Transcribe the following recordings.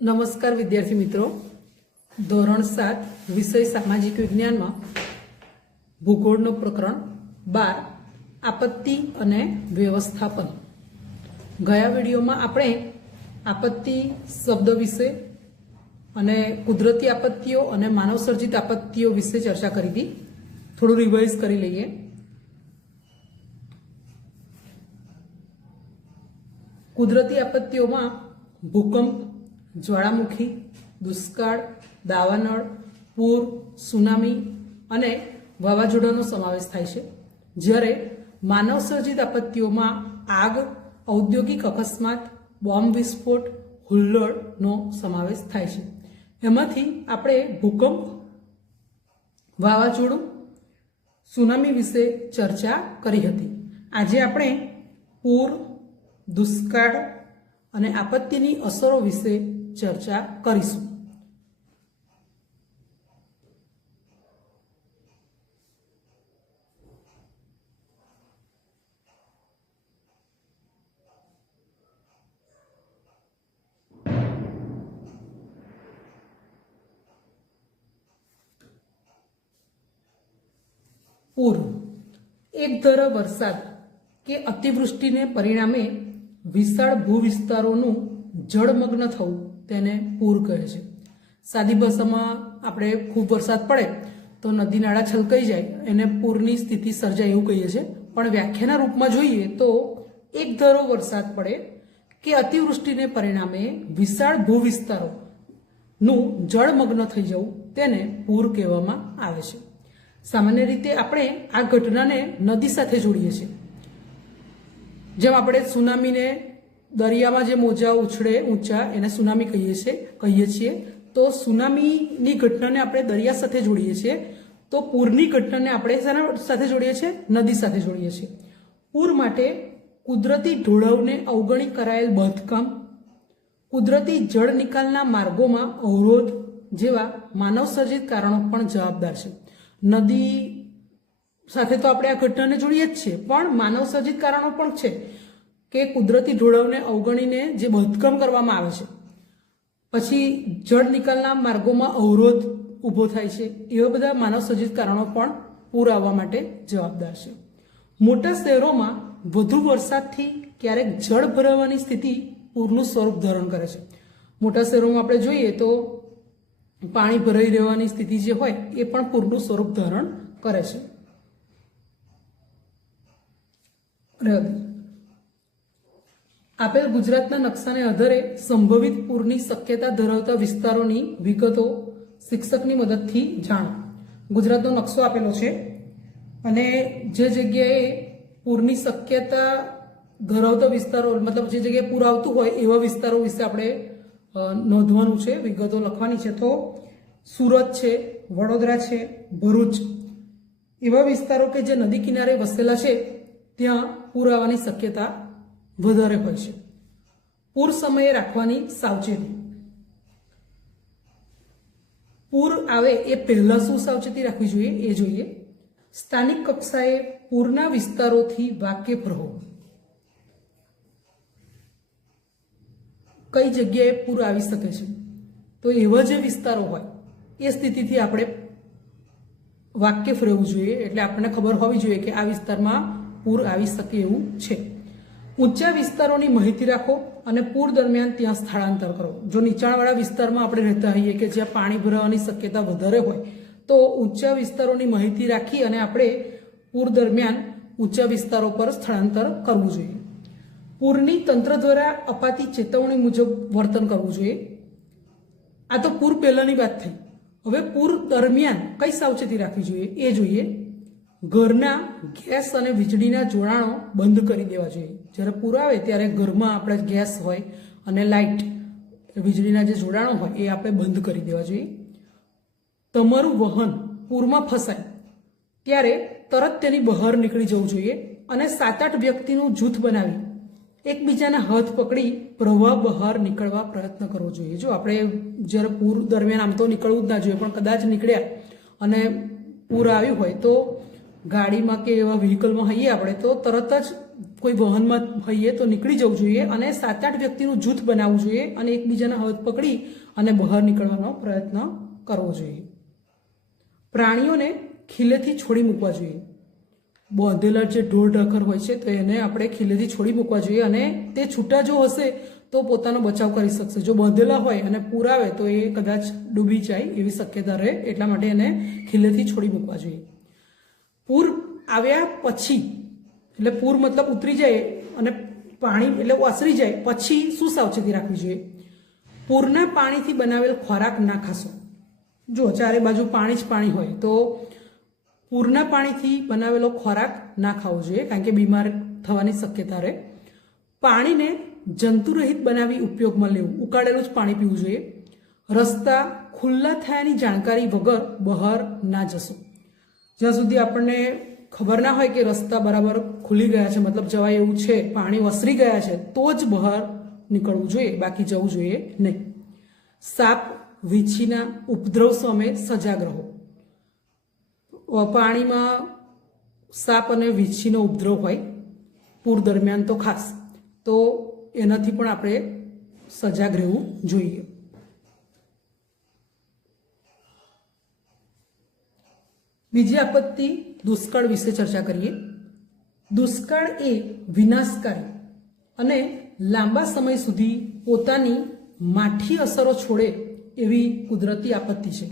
નમસ્કાર વિદ્યાર્થી મિત્રો, ધોરણ 7 વિષય સામાજિક વિજ્ઞાનમાં ભૂગોળનો પ્રકરણ 12 આપત્તિ અને વ્યવસ્થાપન. ગયા વિડીયોમાં આપણે આપત્તિ શબ્દ વિશે અને કુદરતી આપત્તિઓ અને માનવ સર્જિત આપત્તિઓ વિશે ચર્ચા કરી હતી. થોડું રિવાઇઝ કરી લઈએ. કુદરતી આપત્તિઓમાં ભૂકંપ, જ્વાળામુખી, દુષ્કાળ, દાવાનળ, પૂર, સુનામી અને વાવાઝોડાનો સમાવેશ થાય છે. જ્યારે માનવ સર્જિત આપત્તિઓમાં આગ, ઔદ્યોગિક અકસ્માત, બોમ્બ વિસ્ફોટ, હુલ્લડનો સમાવેશ થાય છે. એમાંથી આપણે ભૂકંપ, વાવાઝોડું, સુનામી વિશે ચર્ચા કરી હતી. આજે આપણે પૂર, દુષ્કાળ અને આપત્તિની અસરો વિશે ચર્ચા કરીશું. પૂર એકધારા વરસાદ કે અતિવૃષ્ટિને પરિણામે વિશાળ ભૂવિસ્તારોનું જળમગ્ન થવું તેને પૂર કહે છે. સાદી ભાષામાં આપણે ખૂબ વરસાદ પડે તો નદી નાળા છલકાઈ જાય એને પૂરની સ્થિતિ સર્જાય એવું કહીએ છીએ. પણ વ્યાખ્યાના રૂપમાં જોઈએ તો એકધારો વરસાદ પડે કે અતિવૃષ્ટિને પરિણામે વિશાળ ભૂવિસ્તારોનું જળમગ્ન થઈ જવું તેને પૂર કહેવામાં આવે છે. સામાન્ય રીતે આપણે આ ઘટનાને નદી સાથે જોડીએ છીએ. જેમ આપણે સુનામીને દરિયામાં જે મોજા ઉછળે ઊંચા એને સુનામી કહીએ છીએ. તો સુનામીની ઘટનાને આપણે દરિયા સાથે જોડીએ છીએ. તો પૂરની ઘટનાને આપણે શેના સાથે જોડીએ છીએ? નદી સાથે જોડીએ છીએ. પૂર માટે કુદરતી ઢોળાવને અવગણી કરાયેલ બાંધકામ, કુદરતી જળ નિકાલના માર્ગોમાં અવરોધ જેવા માનવ સર્જિત કારણો પણ જવાબદાર છે. નદી સાથે તો આપણે આ ઘટનાને જોડીએ જ છીએ, પણ માનવ સર્જિત કારણો પણ છે કે કુદરતી ઢોળાવને અવગણીને જે બાંધકામ કરવામાં આવે છે, પછી જળ નિકાલના માર્ગોમાં અવરોધ ઊભો થાય છે, એવા બધા માનવ સર્જિત કારણો પણ પૂર આવવા માટે જવાબદાર છે. મોટા શહેરોમાં વધુ વરસાદથી ક્યારેક જળ ભરાવાની સ્થિતિ પૂરનું સ્વરૂપ ધારણ કરે છે. મોટા શહેરોમાં આપણે જોઈએ તો પાણી ભરાઈ રહેવાની સ્થિતિ જે હોય એ પણ પૂરનું સ્વરૂપ ધારણ કરે છે. આપેલ ગુજરાતના નકશાને આધારે સંભવિત પૂરની શક્યતા ધરાવતા વિસ્તારોની વિગતો શિક્ષકની મદદથી જાણો. ગુજરાતનો નકશો આપેલો છે અને જે જગ્યાએ પૂરની શક્યતા ધરાવતા વિસ્તારો, મતલબ જે જગ્યાએ પૂર આવતું હોય એવા વિસ્તારો વિશે આપણે નોંધવાનું છે, વિગતો લખવાની છે. તો સુરત છે, વડોદરા છે, ભરૂચ એવા વિસ્તારો કે જે નદી કિનારે વસેલા છે ત્યાં પૂર આવવાની શક્યતા વધારે હોય છે. પૂર સમયે રાખવાની સાવચેતી. પૂર આવે એ પહેલા શું સાવચેતી રાખવી જોઈએ એ જોઈએ. સ્થાનિક કક્ષાએ પૂરના વિસ્તારોથી વાકેફ રહો. કઈ જગ્યાએ પૂર આવી શકે છે તો એવા જે વિસ્તારો હોય એ સ્થિતિથી આપણે વાકેફ રહેવું જોઈએ. એટલે આપણને ખબર હોવી જોઈએ કે આ વિસ્તારમાં પૂર આવી શકે એવું છે. ઊંચા વિસ્તારોની માહિતી રાખો અને પૂર દરમિયાન ત્યાં સ્થળાંતર કરો. જો નીચાણવાળા વિસ્તારમાં આપણે રહેતા હોઈએ કે જ્યાં પાણી ભરાવાની શક્યતા વધારે હોય તો ઊંચા વિસ્તારોની માહિતી રાખી અને આપણે પૂર દરમિયાન ઊંચા વિસ્તારો પર સ્થળાંતર કરવું જોઈએ. પૂરની તંત્ર દ્વારા અપાતી ચેતવણી મુજબ વર્તન કરવું જોઈએ. આ તો પૂર પહેલાની વાત થઈ. હવે પૂર દરમિયાન કઈ સાવચેતી રાખવી જોઈએ એ જોઈએ. ઘરના ગેસ અને વીજળીના જોડાણો બંધ કરી દેવા જોઈએ. જ્યારે પૂર આવે ત્યારે ઘરમાં આપણે ગેસ હોય અને લાઇટ, વીજળીના જે જોડાણો હોય એ આપણે બંધ કરી દેવા જોઈએ. તમારું વાહન પૂરમાં ફસાય ત્યારે તરત તેની બહાર નીકળી જવું જોઈએ અને 7-8 વ્યક્તિનું જૂથ બનાવી એકબીજાના હાથ પકડી પ્રવાહ બહાર નીકળવા પ્રયત્ન કરવો જોઈએ. જો આપણે જ્યારે પૂર દરમિયાન આમ તો નીકળવું જ ના જોઈએ, પણ કદાચ નીકળ્યા અને પૂર આવ્યું હોય તો ગાડીમાં કે એવા વ્હીકલમાં હોઈએ આપણે તો તરત જ કોઈ વાહનમાં હોઈએ તો નીકળી જવું જોઈએ અને 7-8 વ્યક્તિનું જૂથ બનાવવું જોઈએ અને એકબીજાના હાથ પકડી અને બહાર નીકળવાનો પ્રયત્ન કરવો જોઈએ. પ્રાણીઓને ખીલેથી છોડી મૂકવા જોઈએ. બાંધેલા જે ઢોર ઢાંખર હોય છે તો એને આપણે ખીલેથી છોડી મૂકવા જોઈએ અને તે છૂટા જો હશે તો પોતાનો બચાવ કરી શકશે. જો બાંધેલા હોય અને પૂર આવે તો એ કદાચ ડૂબી જાય એવી શક્યતા રહે, એટલા માટે એને ખીલેથી છોડી મૂકવા જોઈએ. પૂર આવ્યા પછી, એટલે પૂર મતલબ ઉતરી જાય અને પાણી એટલે ઓસરી જાય પછી શું સાવચેતી રાખવી જોઈએ? પૂરના પાણીથી બનાવેલ ખોરાક ના ખાશો. જો ચારે બાજુ પાણી જ પાણી હોય તો પૂરના પાણીથી બનાવેલો ખોરાક ના ખાવો જોઈએ, કારણ કે બીમાર થવાની શક્યતા રહે. પાણીને જંતુરહિત બનાવી ઉપયોગમાં લેવું, ઉકાળેલું જ પાણી પીવું જોઈએ. રસ્તા ખુલ્લા થયાની જાણકારી વગર બહાર ના જશો. જ્યાં સુધી આપણને ખબર ના હોય કે રસ્તા બરાબર ખુલી ગયા છે, મતલબ જવાય એવું છે, પાણી ઓસરી ગયા છે, તો જ બહાર નીકળવું જોઈએ, બાકી જવું જોઈએ નહીં. સાપ વીંછીના ઉપદ્રવ સામે સજાગ રહો. પાણીમાં સાપ અને વીંછીનો ઉપદ્રવ હોય પૂર દરમિયાન તો ખાસ, તો એનાથી પણ આપણે સજાગ રહેવું જોઈએ. બીજી આપત્તિ દુષ્કાળ વિશે ચર્ચા કરીએ. દુષ્કાળ એ વિનાશકારી અને લાંબા સમય સુધી પોતાની માઠી અસરો છોડે એવી કુદરતી આપત્તિ છે.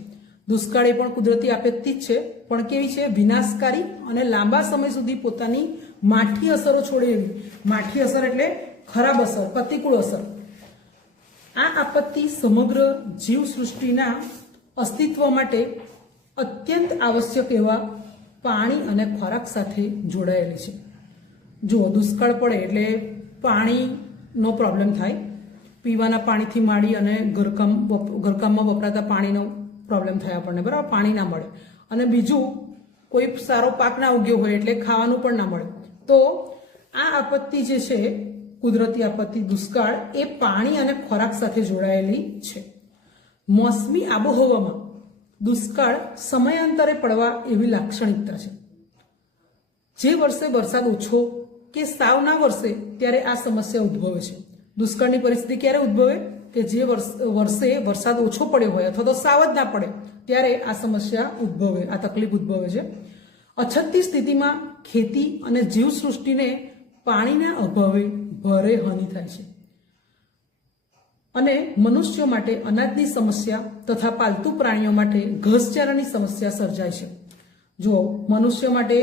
દુષ્કાળ એ પણ કુદરતી આપત્તિ જ છે, પણ કેવી છે? વિનાશકારી અને લાંબા સમય સુધી પોતાની માઠી અસરો છોડે એવી. માઠી અસર એટલે ખરાબ અસર, પ્રતિકૂળ અસર. આ આપત્તિ સમગ્ર જીવસૃષ્ટિના અસ્તિત્વ માટે અત્યંત આવશ્યક એવા પાણી અને ખોરાક સાથે જોડાયેલી છે. જો દુષ્કાળ પડે એટલે પાણીનો પ્રોબ્લેમ થાય. પીવાના પાણીથી માંડી અને ઘરકામમાં વપરાતા પાણીનો પ્રોબ્લેમ થાય આપણને, બરાબર? પાણી ના મળે. અને બીજું કોઈ સારો પાક ના ઉગ્યો હોય એટલે ખાવાનું પણ ના મળે. તો આ આપત્તિ જે છે, કુદરતી આપત્તિ દુષ્કાળ, એ પાણી અને ખોરાક સાથે જોડાયેલી છે. મોસમી આબોહવામાં દુષ્કાળ સમયાંતરે પડવા એવી લાક્ષણિકતા છે. જે વર્ષે વરસાદ ઓછો કે સાવ ના વરસે ત્યારે આ સમસ્યા ઉદ્ભવે છે. દુષ્કાળની પરિસ્થિતિ ક્યારે ઉદ્ભવે? કે જે વર્ષે વરસાદ ઓછો પડ્યો હોય અથવા તો સાવ જ ના પડે ત્યારે આ સમસ્યા ઉદ્ભવે, આ તકલીફ ઉદ્ભવે છે. અછતની સ્થિતિમાં ખેતી અને જીવસૃષ્ટિને પાણીના અભાવે ભારે હાનિ થાય છે અને મનુષ્યો માટે અનાજની સમસ્યા તથા પાલતુ પ્રાણીઓ માટે ઘાસચારાની સમસ્યા સર્જાય છે. જો મનુષ્ય માટે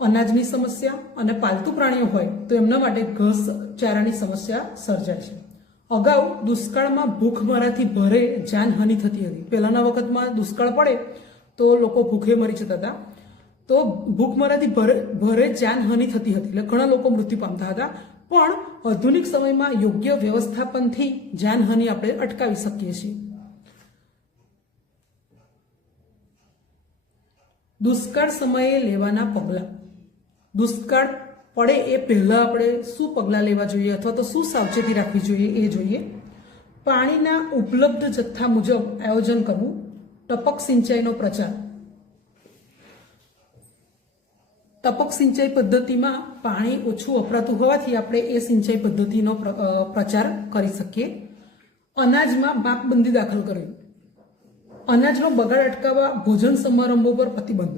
અનાજની સમસ્યા અને પાલતુ પ્રાણીઓ હોય તો એમના માટે ઘાસચારાની સમસ્યા સર્જાય છે. અગાઉ દુષ્કાળમાં ભૂખમરાથી ભારે જાનહાનિ થતી હતી. પહેલાના વખતમાં દુષ્કાળ પડે તો લોકો ભૂખે મરી જતા હતા, તો ભૂખમરાથી ભારે જાનહાનિ થતી હતી, એટલે ઘણા લોકો મૃત્યુ પામતા હતા. પણ આધુનિક સમયમાં યોગ્ય વ્યવસ્થાપનથી જાનહાનિ આપણે અટકાવી શકીએ છીએ. દુષ્કાળ સમયે લેવાના પગલાં. દુષ્કાળ પડે એ પહેલા આપણે શું પગલાં લેવા જોઈએ અથવા તો શું સાવચેતી રાખવી જોઈએ એ જોઈએ. પાણીના ઉપલબ્ધ જથ્થા મુજબ આયોજન કરવું. ટપક સિંચાઈનો પ્રચાર. ટપક સિંચાઈ પદ્ધતિમાં પાણી ઓછું વપરાતું હોવાથી આપણે એ સિંચાઈ પદ્ધતિનો પ્રચાર કરી શકીએ. અનાજમાં માપબંધી દાખલ કરવી. અનાજનો બગાડ અટકાવવા ભોજન સમારંભો પર પ્રતિબંધ.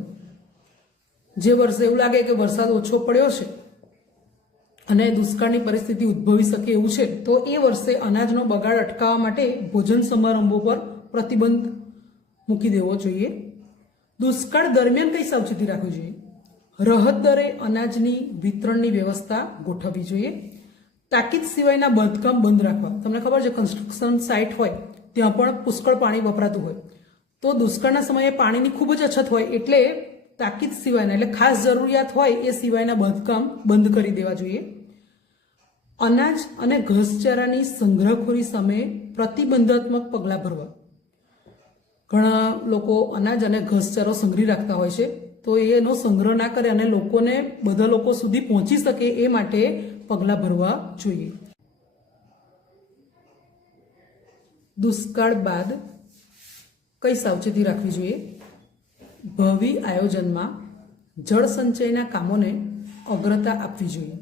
જે વર્ષે એવું લાગે કે વરસાદ ઓછો પડ્યો છે અને દુષ્કાળની પરિસ્થિતિ ઉદ્ભવી શકે એવું છે તો એ વર્ષે અનાજનો બગાડ અટકાવવા માટે ભોજન સમારંભો પર પ્રતિબંધ મૂકી દેવો જોઈએ. દુષ્કાળ દરમિયાન કઈ સાવચેતી રાખવી જોઈએ? રાહત દરે અનાજની વિતરણની વ્યવસ્થા ગોઠવવી જોઈએ. તાકીદ સિવાયના બાંધકામ બંધ રાખવા. તમને ખબર છે કન્સ્ટ્રક્શન સાઇટ હોય ત્યાં પણ પુષ્કળ પાણી વપરાતું હોય, તો દુષ્કાળના સમયે પાણીની ખૂબ જ અછત હોય એટલે તાકીદ સિવાયના એટલે ખાસ જરૂરિયાત હોય એ સિવાયના બાંધકામ બંધ કરી દેવા જોઈએ. અનાજ અને ઘાસચારાની સંગ્રહખોરી સામે પ્રતિબંધાત્મક પગલાં ભરવા. ઘણા લોકો અનાજ અને ઘાસચારો સંગ્રહી રાખતા હોય છે, તો એનો સંગ્રહ ના કરે અને લોકોને બધા લોકો સુધી પહોંચી શકે એ માટે પગલાં ભરવા જોઈએ. દુષ્કાળ બાદ કઈ સાવચેતી રાખવી જોઈએ? ભાવિ આયોજનમાં જળ સંચયના કામોને અગ્રતા આપવી જોઈએ.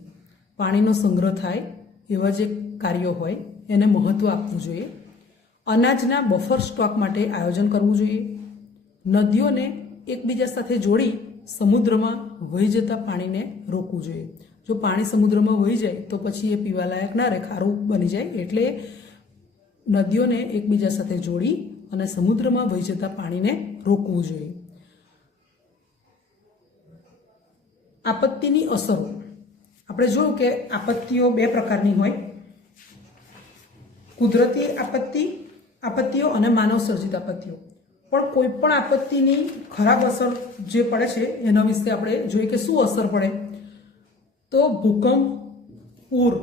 પાણીનો સંગ્રહ થાય એવા જે કાર્યો હોય એને મહત્ત્વ આપવું જોઈએ. અનાજના બફર સ્ટોક માટે આયોજન કરવું જોઈએ. નદીઓને એકબીજા સાથે જોડી સમુદ્રમાં વહી જતા પાણીને રોકવું જોઈએ. જો પાણી સમુદ્રમાં વહી જાય તો પછી એ પીવાલાયક ના રહે, ખારું બની જાય. એટલે નદીઓને એકબીજા સાથે જોડી અને સમુદ્રમાં વહી જતા પાણીને રોકવું જોઈએ. આપત્તિની અસરો. આપણે જોયું કે આપત્તિઓ બે પ્રકારની હોય: કુદરતી આપત્તિઓ અને માનવ સર્જિત આપત્તિઓ. પણ કોઈ પણ આપત્તિની ખરાબ અસર જે પડે છે એના વિશે આપણે જોઈએ કે શું અસર પડે. તો ભૂકંપ, પૂર,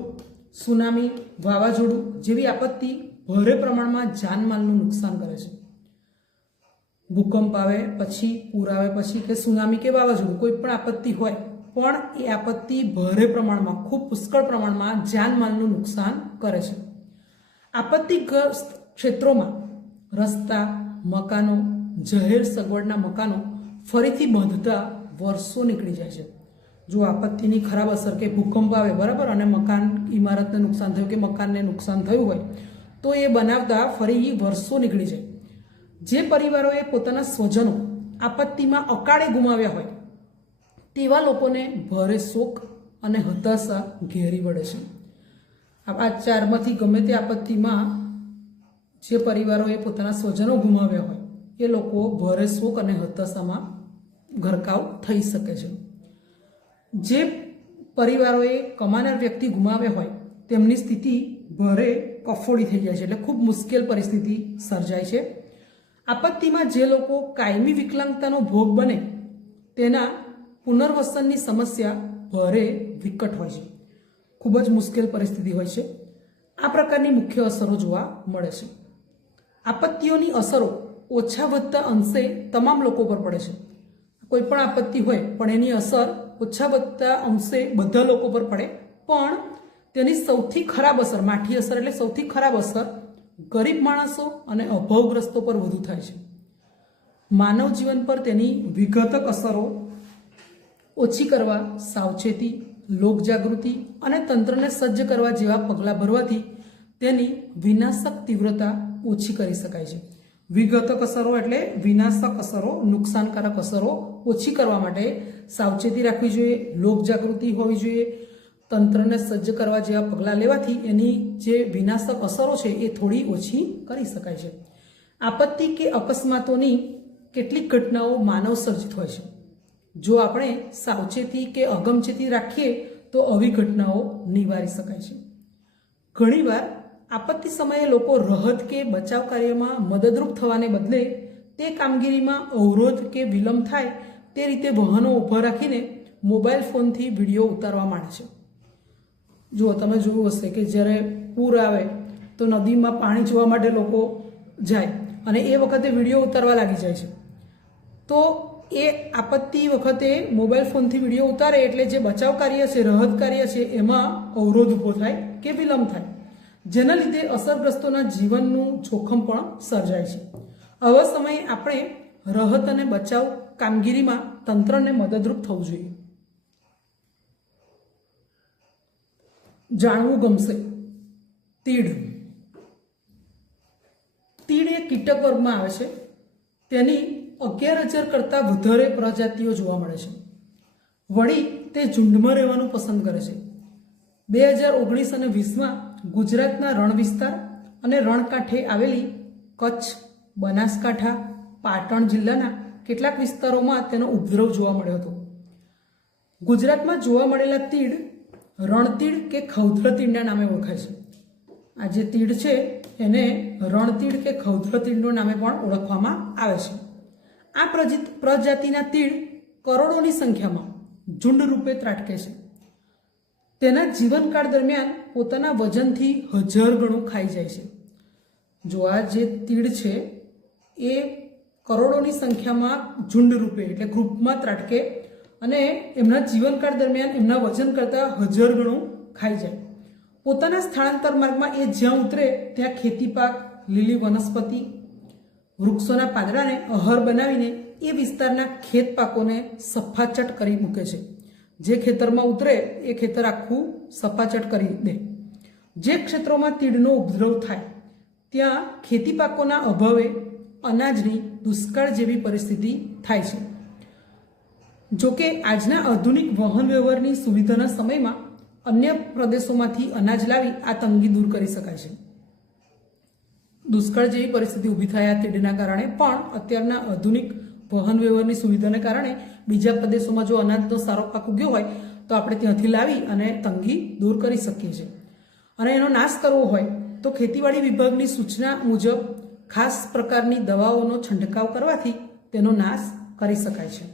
સુનામી, વાવાઝોડું જેવી આપત્તિ ભારે પ્રમાણમાં જાનમાલનું નુકસાન કરે છે. ભૂકંપ આવે પછી, પૂર આવે પછી, કે સુનામી કે વાવાઝોડું, કોઈ પણ આપત્તિ હોય પણ એ આપત્તિ ભારે પ્રમાણમાં, ખૂબ પુષ્કળ પ્રમાણમાં જાનમાલનું નુકસાન કરે છે. આપત્તિગ્રસ્ત ક્ષેત્રોમાં રસ્તા, મકાનો, જાહેર સગવડના મકાનો ફરીથી બાંધતા વર્ષો નીકળી જાય છે. જો આપત્તિની ખરાબ અસર કે ભૂકંપ આવે, બરાબર, અને મકાન, ઇમારતને નુકસાન થયું કે મકાનને નુકસાન થયું હોય તો એ બનાવતા ફરી વર્ષો નીકળી જાય. જે પરિવારોએ પોતાના સ્વજનો આપત્તિમાં અકાળે ગુમાવ્યા હોય તેવા લોકોને ભારે શોક અને હતાશા ઘેરી વળે છે. આ ચારમાંથી ગમે તે આપત્તિમાં જે પરિવારોએ પોતાના સ્વજનો ગુમાવ્યા હોય એ લોકો ભારે શોક અને હતાશામાં ગરકાવ થઈ શકે છે. જે પરિવારોએ કમાનાર વ્યક્તિ ગુમાવ્યા હોય તેમની સ્થિતિ ભારે કફોડી થઈ જાય છે, એટલે ખૂબ મુશ્કેલ પરિસ્થિતિ સર્જાય છે. આપત્તિમાં જે લોકો કાયમી વિકલાંગતાનો ભોગ બને તેના પુનર્વસનની સમસ્યા ભારે વિકટ હોય છે, ખૂબ જ મુશ્કેલ પરિસ્થિતિ હોય છે. આ પ્રકારની મુખ્ય અસરો જોવા મળે છે. આપત્તિઓની અસરો ઓછા વધતા અંશે તમામ લોકો પર પડે છે. કોઈ પણ આપત્તિ હોય પણ એની અસર ઓછા વધતા અંશે બધા લોકો પર પડે, પણ તેની સૌથી ખરાબ અસર, માઠી અસર એટલે સૌથી ખરાબ અસર ગરીબ માણસો અને અભાવગ્રસ્તો પર વધુ થાય છે. માનવ જીવન પર તેની વિઘાતક અસરો ઓછી કરવા સાવચેતી, લોકજાગૃતિ અને તંત્રને સજ્જ કરવા જેવા પગલાં ભરવાથી તેની વિનાશક તીવ્રતા ઓછી કરી શકાય છે. વિઘાતક અસરો એટલે વિનાશક અસરો, નુકસાનકારક અસરો ઓછી કરવા માટે સાવચેતી રાખવી જોઈએ, લોકજાગૃતિ હોવી જોઈએ, તંત્રને સજ્જ કરવા જેવા પગલાં લેવાથી એની જે વિનાશક અસરો છે એ થોડી ઓછી કરી શકાય છે. આપત્તિ કે અકસ્માતોની કેટલીક ઘટનાઓ માનવ સર્જિત હોય છે. જો આપણે સાવચેતી કે અગમચેતી રાખીએ તો આવી ઘટનાઓ નિવારી શકાય છે. ઘણીવાર આપત્તિ સમયે લોકો રાહત કે બચાવ કાર્યમાં મદદરૂપ થવાને બદલે તે કામગીરીમાં અવરોધ કે વિલંબ થાય તે રીતે વાહનો ઊભા રાખીને મોબાઈલ ફોનથી વિડીયો ઉતારવા માંડે છે. જો તમે જોયું હશે કે જ્યારે પૂર આવે તો નદીમાં પાણી જોવા માટે લોકો જાય અને એ વખતે વિડીયો ઉતારવા લાગી જાય છે. તો એ આપત્તિ વખતે મોબાઈલ ફોનથી વિડીયો ઉતારે એટલે જે બચાવ કાર્ય છે, રાહત કાર્ય છે, એમાં અવરોધ ઊભો થાય કે વિલંબ થાય, જેના લીધે અસરગ્રસ્તોના જીવનનું જોખમ પણ સર્જાય છે. આવા સમયે આપણે રાહત અને બચાવ કામગીરીમાં તંત્રને મદદરૂપ થવું જોઈએ. જાણવું ગમશે તીડ. તીડ એ કીટક વર્ગમાં આવે છે. તેની 11,000 કરતાં વધારે પ્રજાતિઓ જોવા મળે છે. વળી તે ઝુંડમાં રહેવાનું પસંદ કરે છે. 2019 અને 20માં ગુજરાતના રણ વિસ્તાર અને રણકાંઠે આવેલી કચ્છ, બનાસકાંઠા, પાટણ જિલ્લાના કેટલાક વિસ્તારોમાં તેનો ઉપદ્રવ જોવા મળ્યો હતો. ગુજરાતમાં જોવા મળેલા તીડ રણતીડ કે ખૌધ્રતીડના નામે ઓળખાય છે. આ જે તીડ છે એને રણતીડ કે ખૌધ્રતીડના નામે પણ ઓળખવામાં આવે છે. આ પ્રજાતિના તીડ કરોડોની સંખ્યામાં ઝુંડ રૂપે ત્રાટકે છે. તેના જીવનકાળ દરમિયાન પોતાના વજનથી 1000 ગણું ખાઈ જાય છે. જો આ જે તીડ છે એ કરોડોની સંખ્યામાં ઝુંડ રૂપે એટલે ગ્રુપમાં ત્રાટકે અને એમના જીવનકાળ દરમિયાન એમના વજન કરતાં 1000 ગણું ખાઈ જાય. પોતાના સ્થળાંતર માર્ગમાં એ જ્યાં ઉતરે ત્યાં ખેતી પાક, લીલી વનસ્પતિ, વૃક્ષોના પાંદડાને આહાર બનાવીને એ વિસ્તારના ખેત પાકોને સફાચટ કરી મૂકે છે. જે ખેતરમાં ઉતરે એ ખેતર આખું સપાચટ કરી દે. જે ક્ષેત્રોમાં તીડનો ઉપદ્રવ થાય ત્યાં ખેતી પાકોના અભાવે અનાજની દુષ્કાળ જેવી પરિસ્થિતિ થાય છે. જોકે આજના આધુનિક વાહન વ્યવહારની સુવિધાના સમયમાં અન્ય પ્રદેશોમાંથી અનાજ લાવી આ તંગી દૂર કરી શકાય છે. દુષ્કાળ જેવી પરિસ્થિતિ ઊભી થાય આ તીડના કારણે, પણ અત્યારના આધુનિક વાહન વ્યવહારની સુવિધાને કારણે બીજા પ્રદેશોમાં જો અનાજનો સારો પાક ઉગ્યો હોય તો આપણે ત્યાંથી લાવી અને તંગી દૂર કરી શકીએ છીએ. અને એનો નાશ કરવો હોય તો ખેતીવાડી વિભાગની સૂચના મુજબ ખાસ પ્રકારની દવાઓનો છંટકાવ કરવાથી તેનો નાશ કરી શકાય છે.